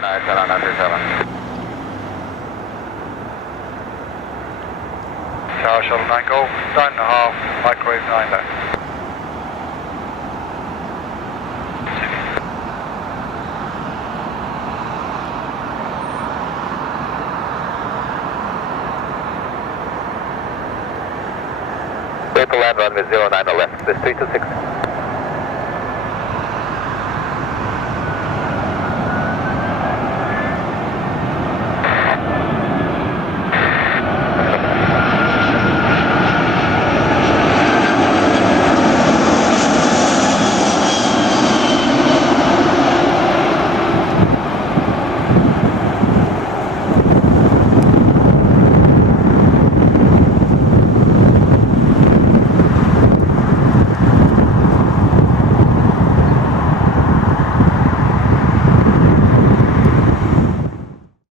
9 937. Tower Shuttle 9 Golf, down and a half, microwave 9 left. Clear to land runway 09 left, this 326.